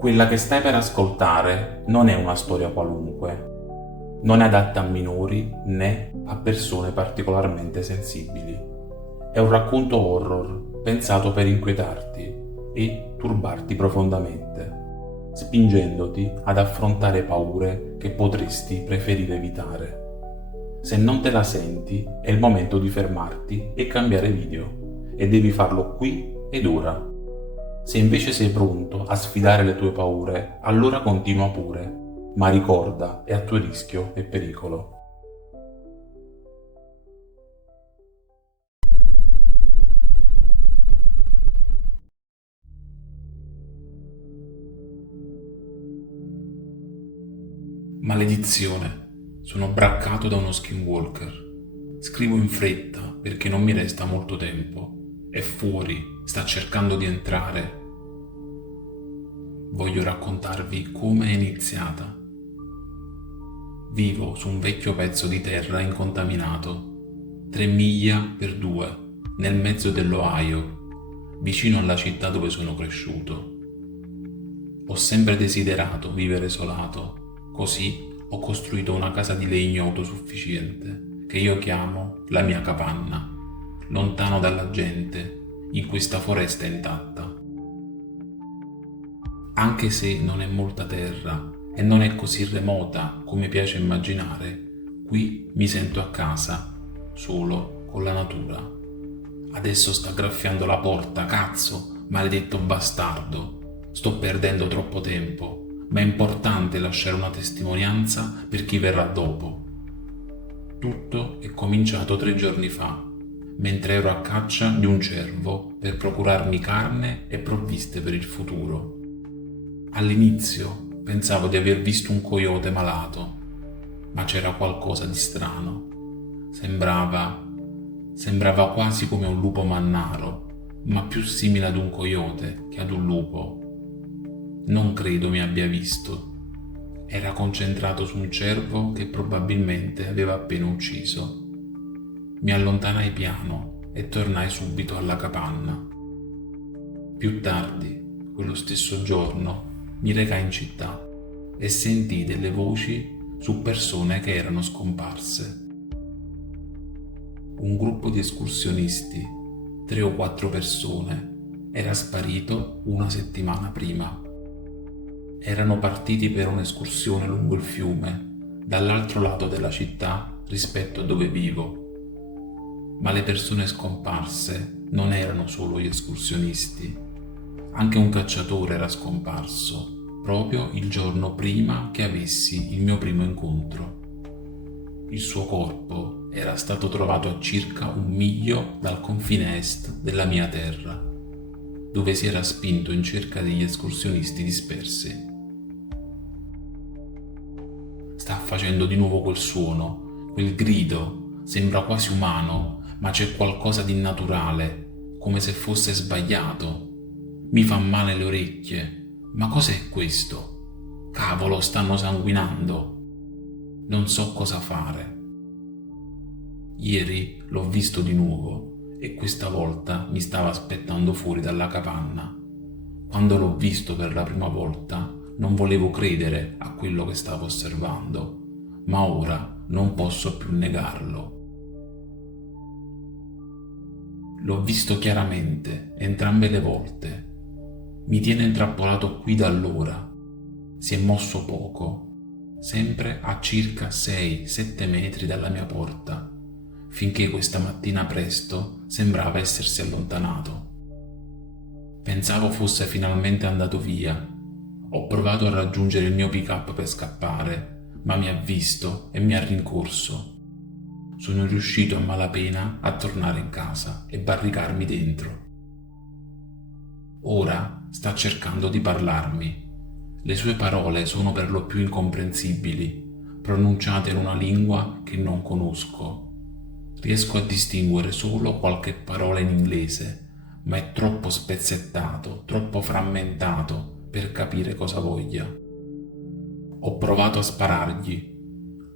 Quella che stai per ascoltare non è una storia qualunque, non è adatta a minori né a persone particolarmente sensibili. È un racconto horror pensato per inquietarti e turbarti profondamente, spingendoti ad affrontare paure che potresti preferire evitare. Se non te la senti, è il momento di fermarti e cambiare video, e devi farlo qui ed ora. Se invece sei pronto a sfidare le tue paure, allora continua pure, ma ricorda, è a tuo rischio e pericolo. Maledizione, sono braccato da uno skinwalker. Scrivo in fretta perché non mi resta molto tempo. È fuori, sta cercando di entrare. Voglio raccontarvi come è iniziata. Vivo su un vecchio pezzo di terra incontaminato, 3 miglia per 2, nel mezzo dell'Ohio, vicino alla città dove sono cresciuto. Ho sempre desiderato vivere isolato, così ho costruito una casa di legno autosufficiente, che io chiamo la mia capanna, lontano dalla gente, in questa foresta intatta. Anche se non è molta terra e non è così remota come piace immaginare, qui mi sento a casa, solo con la natura. Adesso sta graffiando la porta, cazzo, maledetto bastardo. Sto perdendo troppo tempo, ma è importante lasciare una testimonianza per chi verrà dopo. Tutto è cominciato 3 giorni fa, mentre ero a caccia di un cervo per procurarmi carne e provviste per il futuro. All'inizio pensavo di aver visto un coyote malato, ma c'era qualcosa di strano. Sembrava quasi come un lupo mannaro, ma più simile ad un coyote che ad un lupo. Non credo mi abbia visto. Era concentrato su un cervo che probabilmente aveva appena ucciso. Mi allontanai piano e tornai subito alla capanna. Più tardi, quello stesso giorno, mi recai in città e sentii delle voci su persone che erano scomparse. Un gruppo di escursionisti, 3 o 4 persone, era sparito una settimana prima. Erano partiti per un'escursione lungo il fiume, dall'altro lato della città rispetto a dove vivo. Ma le persone scomparse non erano solo gli escursionisti. Anche un cacciatore era scomparso, proprio il giorno prima che avessi il mio primo incontro. Il suo corpo era stato trovato a circa 1 miglio dal confine est della mia terra, dove si era spinto in cerca degli escursionisti dispersi. Sta facendo di nuovo quel suono, quel grido, sembra quasi umano, ma c'è qualcosa di innaturale, come se fosse sbagliato. Mi fa male le orecchie. Ma cos'è questo? Cavolo, stanno sanguinando. Non so cosa fare. Ieri l'ho visto di nuovo e questa volta mi stava aspettando fuori dalla capanna. Quando l'ho visto per la prima volta non volevo credere a quello che stavo osservando, ma ora non posso più negarlo. L'ho visto chiaramente, entrambe le volte. Mi tiene intrappolato qui da allora. Si è mosso poco, sempre a circa 6-7 metri dalla mia porta, finché questa mattina presto sembrava essersi allontanato. Pensavo fosse finalmente andato via. Ho provato a raggiungere il mio pick-up per scappare, ma mi ha visto e mi ha rincorso. Sono riuscito a malapena a tornare in casa e barricarmi dentro. Ora sta cercando di parlarmi. Le sue parole sono per lo più incomprensibili, pronunciate in una lingua che non conosco. Riesco a distinguere solo qualche parola in inglese, ma è troppo spezzettato, troppo frammentato per capire cosa voglia. Ho provato a sparargli.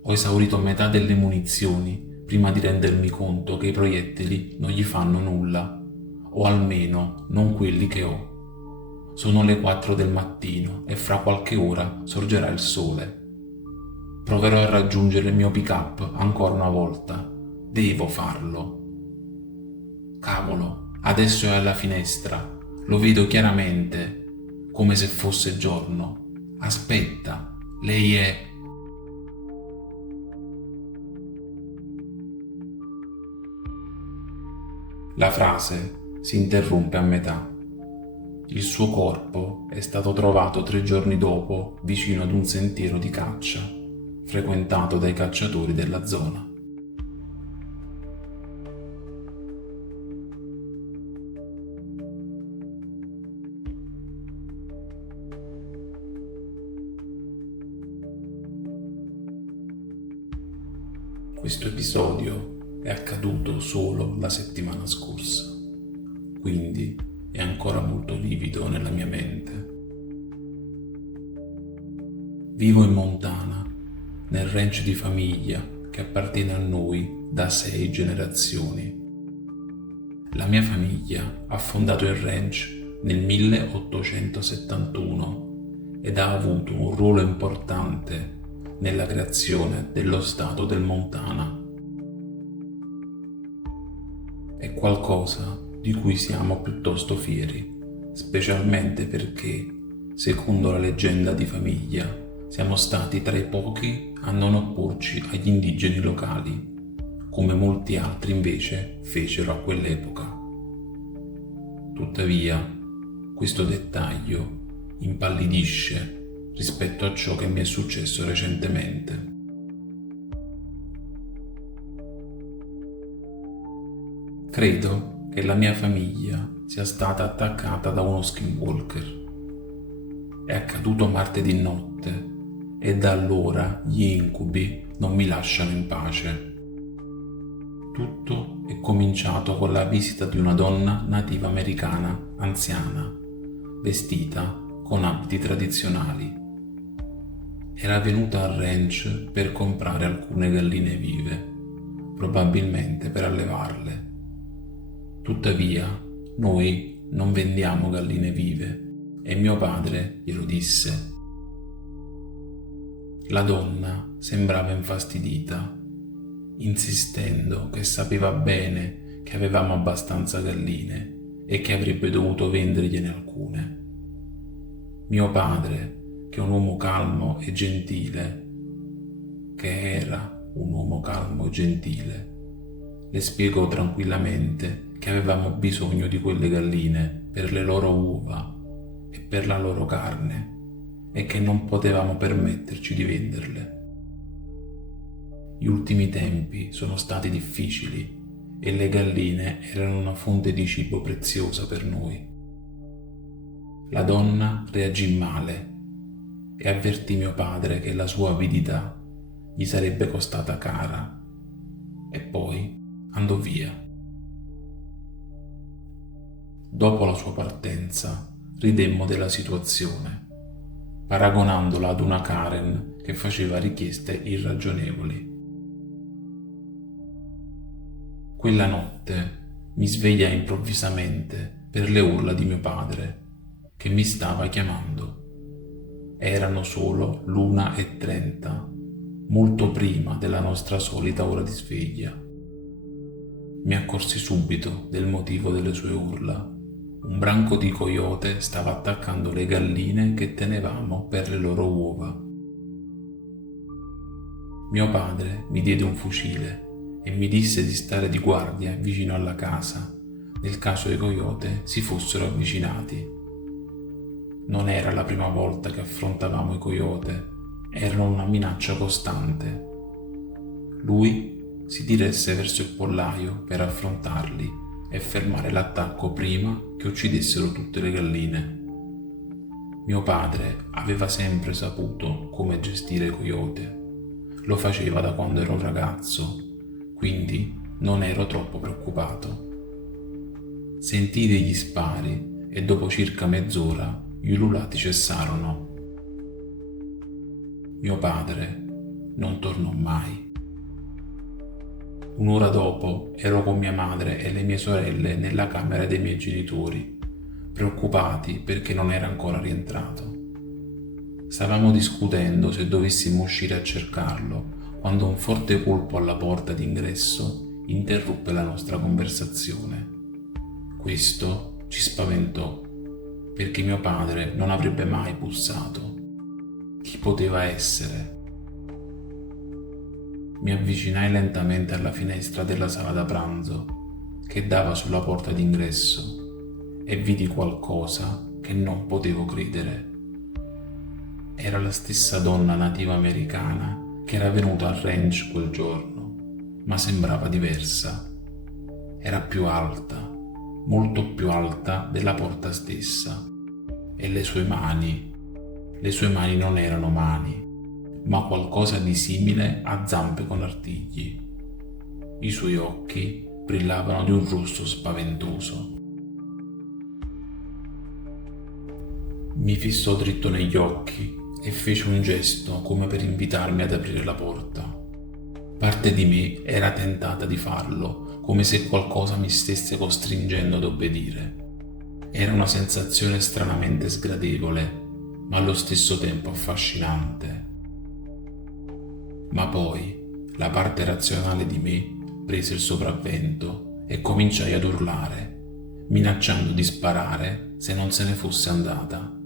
Ho esaurito metà delle munizioni prima di rendermi conto che i proiettili non gli fanno nulla, o almeno non quelli che ho. Sono le 4 del mattino e fra qualche ora sorgerà il sole. Proverò a raggiungere il mio pick-up ancora una volta. Devo farlo. Cavolo, adesso è alla finestra. Lo vedo chiaramente, come se fosse giorno. Aspetta, lei è... La frase si interrompe a metà. Il suo corpo è stato trovato 3 giorni dopo vicino ad un sentiero di caccia, frequentato dai cacciatori della zona. Questo episodio è accaduto solo la settimana scorsa, quindi è ancora molto vivido nella mia mente. Vivo in Montana, nel ranch di famiglia che appartiene a noi da 6 generazioni. La mia famiglia ha fondato il ranch nel 1871 ed ha avuto un ruolo importante nella creazione dello stato del Montana. È qualcosa di cui siamo piuttosto fieri, specialmente perché, secondo la leggenda di famiglia, siamo stati tra i pochi a non opporci agli indigeni locali, come molti altri invece fecero a quell'epoca. Tuttavia, questo dettaglio impallidisce rispetto a ciò che mi è successo recentemente. Credo che la mia famiglia sia stata attaccata da uno skinwalker. È accaduto martedì notte e da allora gli incubi non mi lasciano in pace. Tutto è cominciato con la visita di una donna nativa americana anziana, vestita con abiti tradizionali. Era venuta al ranch per comprare alcune galline vive, probabilmente per allevarle. Tuttavia, noi non vendiamo galline vive e mio padre glielo disse. La donna sembrava infastidita, insistendo che sapeva bene che avevamo abbastanza galline e che avrebbe dovuto vendergliene alcune. Mio padre, che è un uomo calmo e gentile, che era un uomo calmo e gentile, le spiegò tranquillamente che avevamo bisogno di quelle galline per le loro uova e per la loro carne e che non potevamo permetterci di venderle. Gli ultimi tempi sono stati difficili e le galline erano una fonte di cibo preziosa per noi. La donna reagì male e avvertì mio padre che la sua avidità gli sarebbe costata cara e poi andò via. Dopo la sua partenza ridemmo della situazione, paragonandola ad una Karen che faceva richieste irragionevoli. Quella notte mi svegliai improvvisamente per le urla di mio padre che mi stava chiamando. Erano solo l'1:30, molto prima della nostra solita ora di sveglia. Mi accorsi subito del motivo delle sue urla. Un branco di coyote stava attaccando le galline che tenevamo per le loro uova. Mio padre mi diede un fucile e mi disse di stare di guardia vicino alla casa nel caso i coyote si fossero avvicinati. Non era la prima volta che affrontavamo i coyote, erano una minaccia costante. Lui si diresse verso il pollaio per affrontarli e fermare l'attacco prima che uccidessero tutte le galline. Mio padre aveva sempre saputo come gestire i coyote. Lo faceva da quando ero un ragazzo, quindi non ero troppo preoccupato. Sentii degli spari e dopo circa mezz'ora gli ululati cessarono. Mio padre non tornò mai. Un'ora dopo ero con mia madre e le mie sorelle nella camera dei miei genitori, preoccupati perché non era ancora rientrato. Stavamo discutendo se dovessimo uscire a cercarlo quando un forte colpo alla porta d'ingresso interruppe la nostra conversazione. Questo ci spaventò perché mio padre non avrebbe mai bussato. Chi poteva essere? Mi avvicinai lentamente alla finestra della sala da pranzo che dava sulla porta d'ingresso e vidi qualcosa che non potevo credere. Era la stessa donna nativa americana che era venuta al ranch quel giorno, ma sembrava diversa. Era più alta, molto più alta della porta stessa, e le sue mani non erano mani, ma qualcosa di simile a zampe con artigli. I suoi occhi brillavano di un rosso spaventoso. Mi fissò dritto negli occhi e fece un gesto come per invitarmi ad aprire la porta. Parte di me era tentata di farlo, come se qualcosa mi stesse costringendo ad obbedire. Era una sensazione stranamente sgradevole, ma allo stesso tempo affascinante. Ma poi la parte razionale di me prese il sopravvento e cominciai ad urlare, minacciando di sparare se non se ne fosse andata.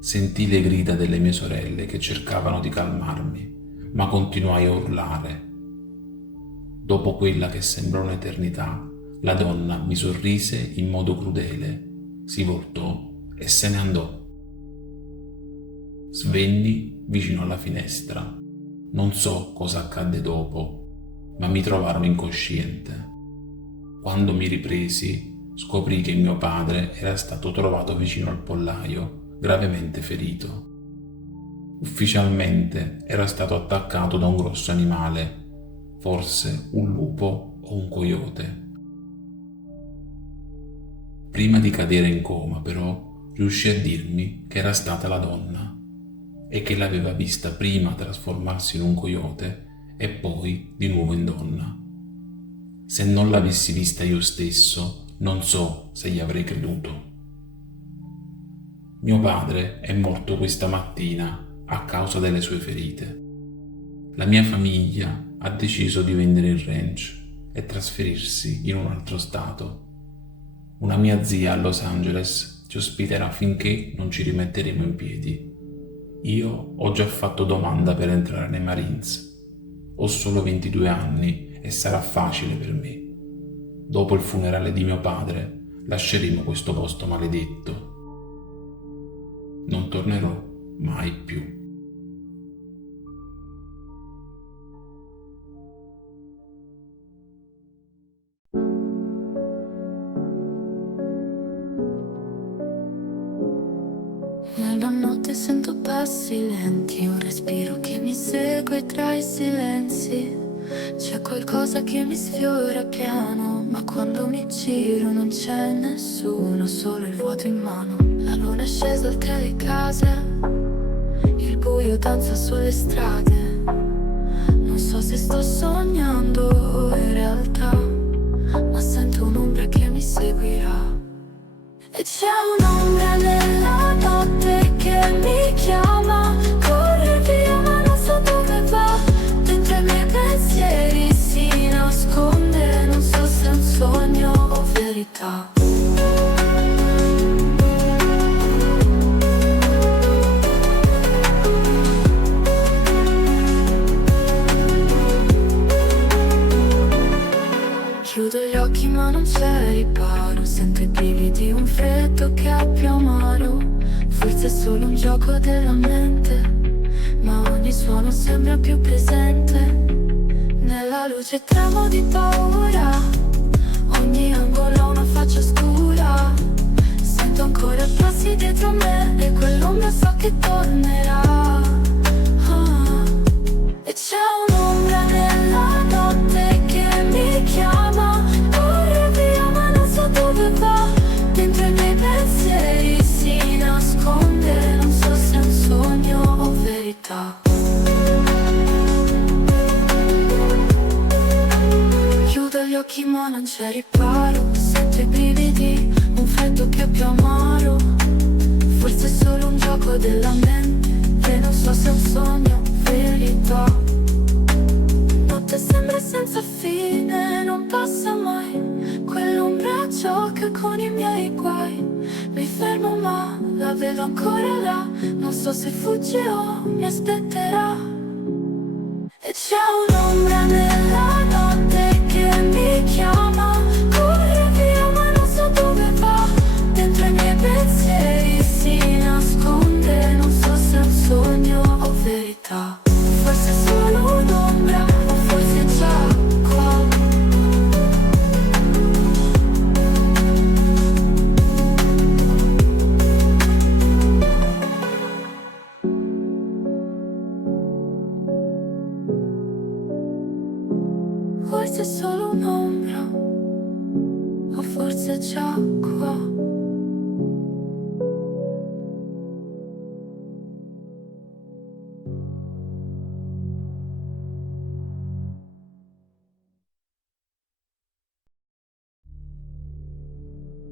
Sentii le grida delle mie sorelle che cercavano di calmarmi, ma continuai a urlare. Dopo quella che sembrò un'eternità, la donna mi sorrise in modo crudele, si voltò e se ne andò. Svenni vicino alla finestra. Non so cosa accadde dopo, ma mi trovarono incosciente. Quando mi ripresi, scoprì che mio padre era stato trovato vicino al pollaio, gravemente ferito. Ufficialmente era stato attaccato da un grosso animale, forse un lupo o un coyote. Prima di cadere in coma, però, riuscì a dirmi che era stata la donna e che l'aveva vista prima trasformarsi in un coyote e poi di nuovo in donna. Se non l'avessi vista io stesso, non so se gli avrei creduto. Mio padre è morto questa mattina a causa delle sue ferite. La mia famiglia ha deciso di vendere il ranch e trasferirsi in un altro stato. Una mia zia a Los Angeles ci ospiterà finché non ci rimetteremo in piedi. Io ho già fatto domanda per entrare nei Marines. Ho solo 22 anni e sarà facile per me. Dopo il funerale di mio padre lasceremo questo posto maledetto. Non tornerò mai più. Nella notte sento passi lenti, un respiro che mi segue tra i silenzi. C'è qualcosa che mi sfiora piano, ma quando mi giro non c'è nessuno, solo il vuoto in mano. La luna è scesa al telecase, il buio danza sulle strade. Non so se sto sognando o in realtà, ma sento un'ombra che mi seguirà. E c'è un'ombra nella notte che mi chiama, corre via ma non so dove va. Dentro i miei pensieri si nasconde, non so se è un sogno o verità. Chiudo gli occhi ma non c'è riparo, sento i brividi, un freddo che è più amaro. Forse è solo un gioco della mente, ma ogni suono sembra più presente. Nella luce tremo di paura, ogni angolo ha una faccia scura. Sento ancora passi dietro me e quell'ombra so che tornerà. E c'è un'ombra nella notte che mi chiama, corre via ma non so dove va. Dentro i miei pensieri si nasconde, non so se è un sogno o verità. Chiudo gli occhi ma non c'è riparo, sento i brividi, un freddo che della mente, e non so se è un sogno o verità. Notte sembra senza fine, non passa mai. Quell'ombra gioca con i miei guai. Mi fermo ma la vedo ancora là. Non so se fugge o mi aspetterà. E c'è un'ombra nella notte che mi chiama. Corre via ma non so dove va. Dentro i miei pensieri si nasconde. Non so se è un sogno o verità. Forse è solo un'ombra o forse è già qua. Forse è solo un'ombra o forse è già qua.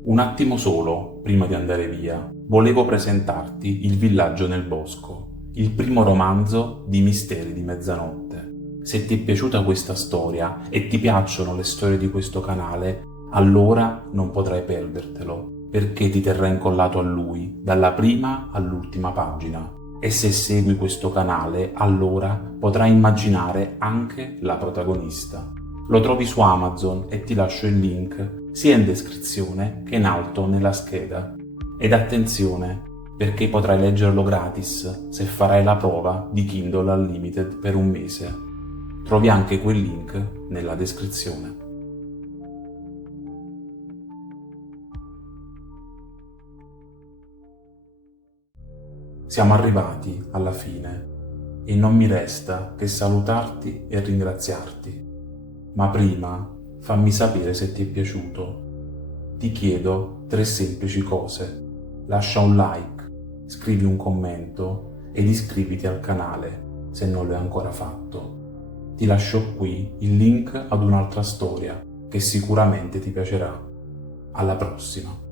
Un attimo solo, prima di andare via, volevo presentarti Il villaggio nel bosco, il primo romanzo di Misteri di mezzanotte. Se ti è piaciuta questa storia e ti piacciono le storie di questo canale, allora non potrai perdertelo, perché ti terrà incollato a lui, dalla prima all'ultima pagina. E se segui questo canale, allora potrai immaginare anche la protagonista. Lo trovi su Amazon e ti lascio il link sia in descrizione che in alto nella scheda. Ed attenzione, perché potrai leggerlo gratis se farai la prova di Kindle Unlimited per un mese. Trovi anche quel link nella descrizione. Siamo arrivati alla fine e non mi resta che salutarti e ringraziarti. Ma prima fammi sapere se ti è piaciuto. Ti chiedo 3 semplici cose. Lascia un like, scrivi un commento ed iscriviti al canale se non l'hai ancora fatto. Ti lascio qui il link ad un'altra storia che sicuramente ti piacerà. Alla prossima!